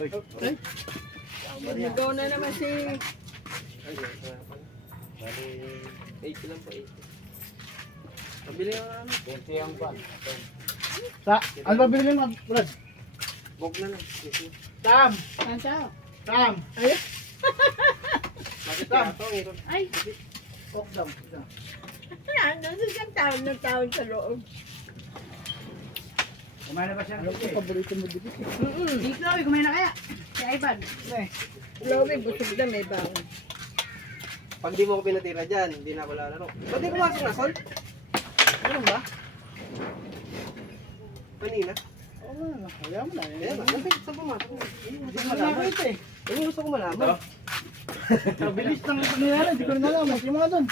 Ay. Nagawa na naman si... Ay, bali, 80 lang po, 80. Pabili ang ano? 20 ang pan. Ano ba bilhin mo, Brad? Bog na lang. Tam! Kansa? Tam! Ay, Bakit kaya ito? Ito. ay. Cook daw. Nandun siyang taon ng taon sa loob. Kumain na ba siya? Alam ko, paborito mo dito. Di Chloe, kumain na kaya? Si Ivan. Chloe, busog na may baon. Pag di mo ko pinatira dyan, hindi na ako lalaro. Ba't di pumasok na, Sol? Ganun ba? Kanina? Oo nga, kaya mo na. Ayan ba? Saan pumasok? Hindi ko malaman ito eh. Yung gusto ko malaman. Ang bilis ng pangyayari, hindi ko rin alam. May mga doon.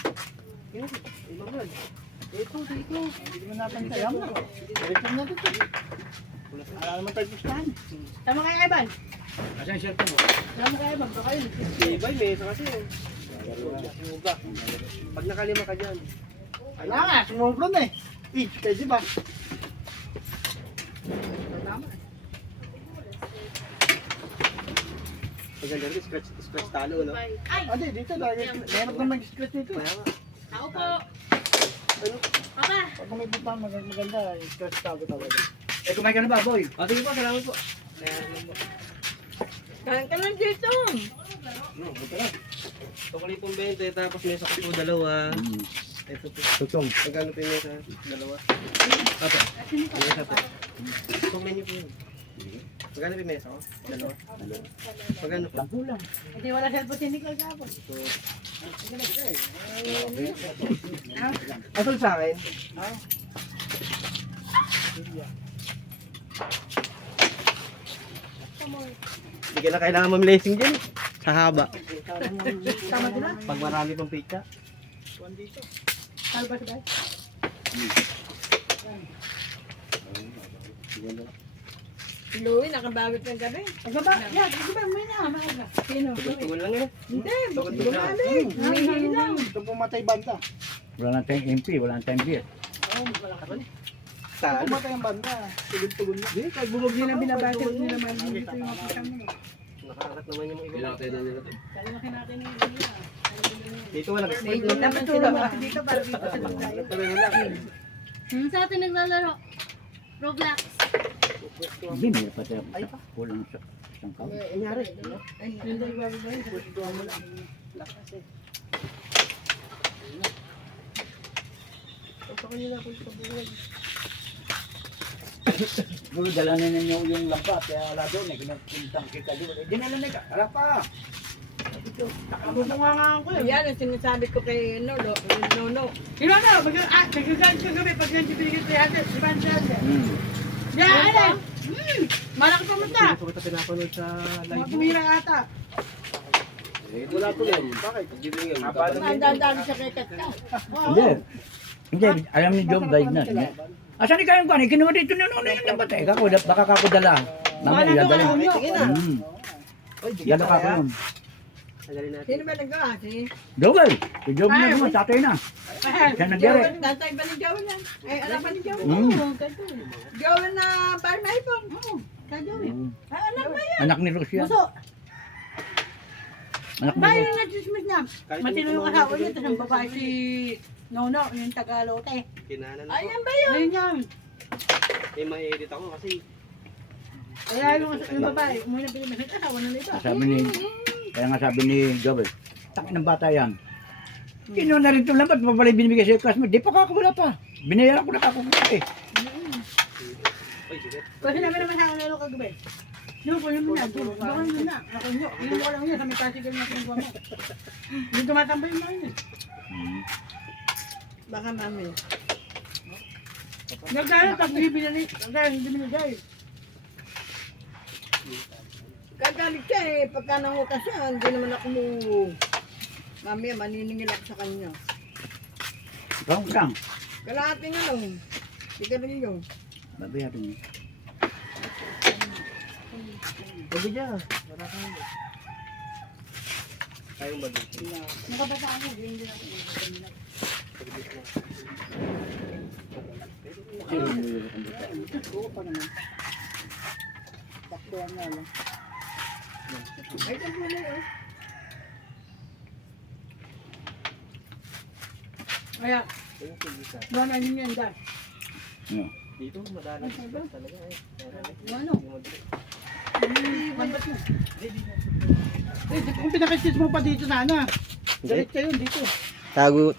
Ibang man. Ito, dito. Hindi mo napantay. Alam na. Direksyon na dito. Wala naman tayo gustahan. Tama kaya Ivan? Kasi ang cellphone mo. Tama kaya Ivan, baka yun. Ibay, mesa kasi. Suga. Pag nakalima ka dyan. Wala nga, sumubro na eh. Pwede ba? Tama. Maganda rin, scratch talo, no? Ay, Ate, dito dahil meron na mag-scratch dito. Kaya nga. ako po. Ano? Papa. Pag may butang maganda, yung scratch talo talaga. Eh, kumain ka na ba, boy? O, sige po, salamat po. Kaya naman po. Kain ka lang dito. No, buta lang. Tukulitong 20, tapos may sakit po dalawa. Ito po. Tutong. Magkano po yung sa dalawa? Apo. Ano isa po? Itong menu po yun. Magkano po yung mesa ko? Dalawa? Magkano po? Lampu lang. Hindi wala cellphone si Nicole kapon. So, asal sa akin? Hindi ka na kailangan mamlessing dyan. Sa haba. Tama din na. Pag marami pang pizza. Talba sa dahil. Louie, nakabawit ng gabi. Agaba, yan, agaba, may na, makaga. Sino? Tugol-tugol lang yun. Hindi, Tugol-tugol lang. bumalik. Humihingi lang. Ito pumatay banta. Wala na tayong MP, wala na tayong beer. Saan? Pumatay ang banta. Tugod-tugod na. Hindi, kahit bumog Hindi din na ako. binabatil nila man dito yung mga pitang mo. Nakakat naman yung iba. Kailangan tayo na nila. Kalaki natin yung nila. Dito walang May stable. dito naman sila mga dito para dito sa tayo. Tuloy lang. Sa atin naglalaro. Roblox. Hindi, may pa tayo. Kulang sa isang kaw. Nangyari. Ay, hindi bababayin. Pustuhan mo lang. Siguro dala na ninyo yung lampa, kaya wala doon eh. Kinapintang kita doon. Eh, dinala na ka. Harap pa. Nakabubunga ako eh. Yan ang sinasabi ko kay Nono. Sino na? Nagagalit ka gabi pag nandibigan si Ate. Si Van Ate. Yan, ano? Malaki pa mata. Hindi ko kita pinapanood sa live mo. Bumira ata. Wala po yan. Bakit? Hindi mo yun. Nandaan siya kay Katka. Hindi. Hindi, alam ni Job died na. Hindi. Asan ni kayong kani? Kinuha dito ni Nono yung lambat eh. Baka kakudala. Mamaya, dadala. Sige na. Dala ka ko yun. Tagalin natin. Sino ba nagawa? Si Jogel! Si Job na naman, tatay na. Siya nagyari. Tatay ba ni Joel yan? Ay, alam ba ni Joel? Mm. Oo, kay Joel. Joel na parang na iPhone. Oo, kay Joel. Ah, anak ba yan? Anak ni Lucia. Muso. Anak ni Bayo Lucia. na chismis niya. Matino yung asawa niya. Tapos ang babae si Nono, yung Tagalote. Kinanan ako. Ayan ba yun? Ayun yan. Eh, may-edit ako kasi Kaya yung babae, umuwi na pinimesage, asawa na na iba. Kaya nga sabi ni Job, takin ng bata yan. Kinuha na rin ito lambat, mabalik binibigay sa customer. Di pa kakawala pa. Binayaran ko na kakawala eh. Ay, sige. Kasi namin naman sa kanilo kagabi. Yung po yung mga, baka yun na. Ako nyo, yung wala niya sa may pasigal na pinagawa mo. Hindi tumatambay mo yun. Baka mami. Nagdala pag bibili, nagdala hindi binigay. Kagalit siya eh, pagka nangutas siya, hindi naman ako mo... Mami, maniningil ako sa kanya. Ikaw lang. Kalahating ano, sigarilyo. Babayaran niyo. Pwede dyan. Wala ka naman. Tayong mag Nakabasa ako, hindi na ako. Oo pa naman. Taktuan nga lang. Ay, ito mo na yun. Kaya, Ayun, sige ka. doon na yun yan dahil. Ano? Dito, madami talaga eh. Ano? Mandat mo. Eh, kung pinakastis mo pa dito sana. Galit kayo dito. Tago,